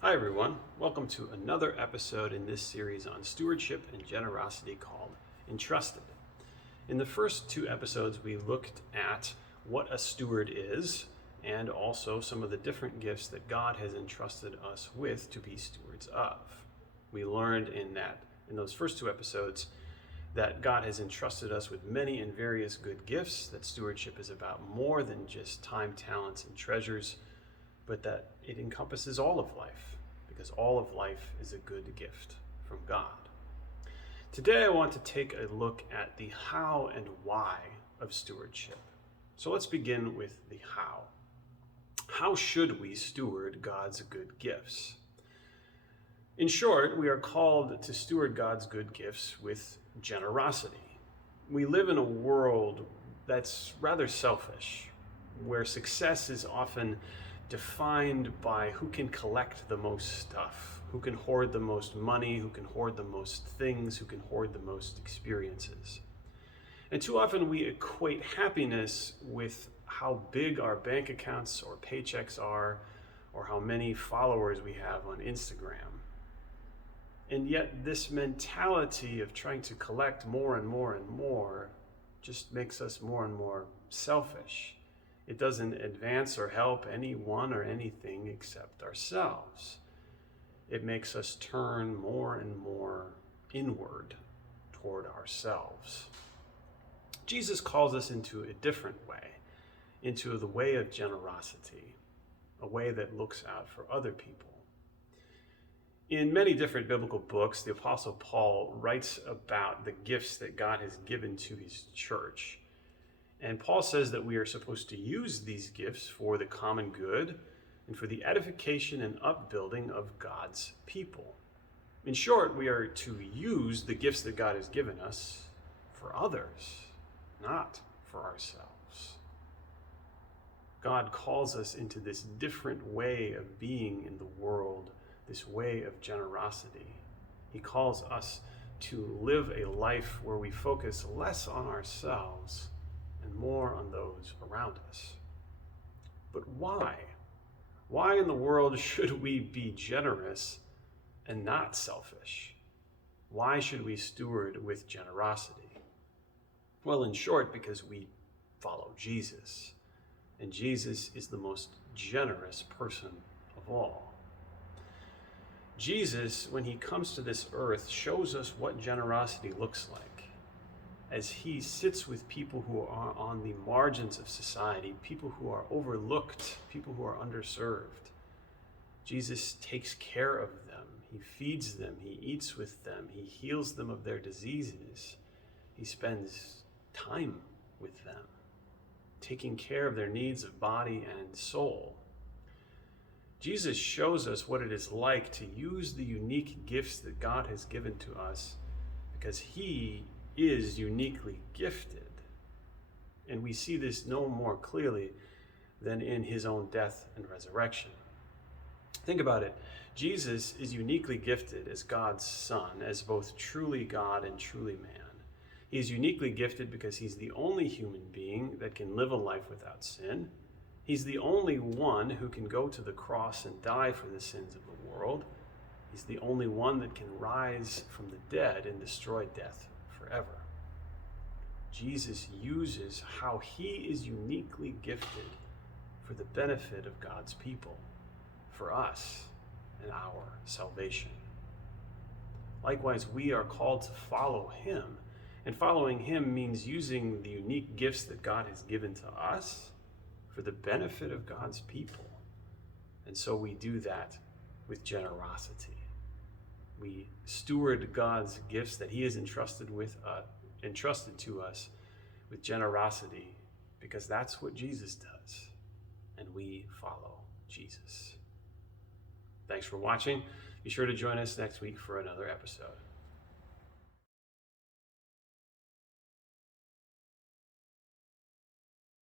Hi, everyone. Welcome to another episode in this series on stewardship and generosity called Entrusted. In the first two episodes, we looked at what a steward is and also some of the different gifts that God has entrusted us with to be stewards of. We learned in those first two episodes that God has entrusted us with many and various good gifts, that stewardship is about more than just time, talents, and treasures, but that it encompasses all of life, because all of life is a good gift from God. Today I want to take a look at the how and why of stewardship. So let's begin with the how. How should we steward God's good gifts? In short, we are called to steward God's good gifts with generosity. We live in a world that's rather selfish, where success is often defined by who can collect the most stuff, who can hoard the most money, who can hoard the most things, who can hoard the most experiences. And too often we equate happiness with how big our bank accounts or paychecks are, or how many followers we have on Instagram. And yet this mentality of trying to collect more and more and more just makes us more and more selfish. It doesn't advance or help anyone or anything except ourselves. It makes us turn more and more inward toward ourselves. Jesus calls us into a different way, into the way of generosity, a way that looks out for other people. In many different biblical books, the Apostle Paul writes about the gifts that God has given to his church. And Paul says that we are supposed to use these gifts for the common good and for the edification and upbuilding of God's people. In short, we are to use the gifts that God has given us for others, not for ourselves. God calls us into this different way of being in the world, this way of generosity. He calls us to live a life where we focus less on ourselves and more on those around us. But why? Why in the world should we be generous and not selfish? Why should we steward with generosity? Well, in short, because we follow Jesus. And Jesus is the most generous person of all. Jesus, when he comes to this earth, shows us what generosity looks like. As he sits with people who are on the margins of society, people who are overlooked, people who are underserved. Jesus takes care of them. He feeds them. He eats with them. He heals them of their diseases. He spends time with them, taking care of their needs of body and soul. Jesus shows us what it is like to use the unique gifts that God has given to us, because he is uniquely gifted. And we see this no more clearly than in his own death and resurrection. Think about it. Jesus is uniquely gifted as God's Son, as both truly God and truly man. He is uniquely gifted because he's the only human being that can live a life without sin. He's the only one who can go to the cross and die for the sins of the world. He's the only one that can rise from the dead and destroy death forever. Jesus uses how he is uniquely gifted for the benefit of God's people, for us and our salvation. Likewise, we are called to follow him, and following him means using the unique gifts that God has given to us for the benefit of God's people. And so we do that with generosity. We steward God's gifts that he has entrusted to us with generosity, because that's what Jesus does, and we follow Jesus. Thanks for watching. Be sure to join us next week for another episode.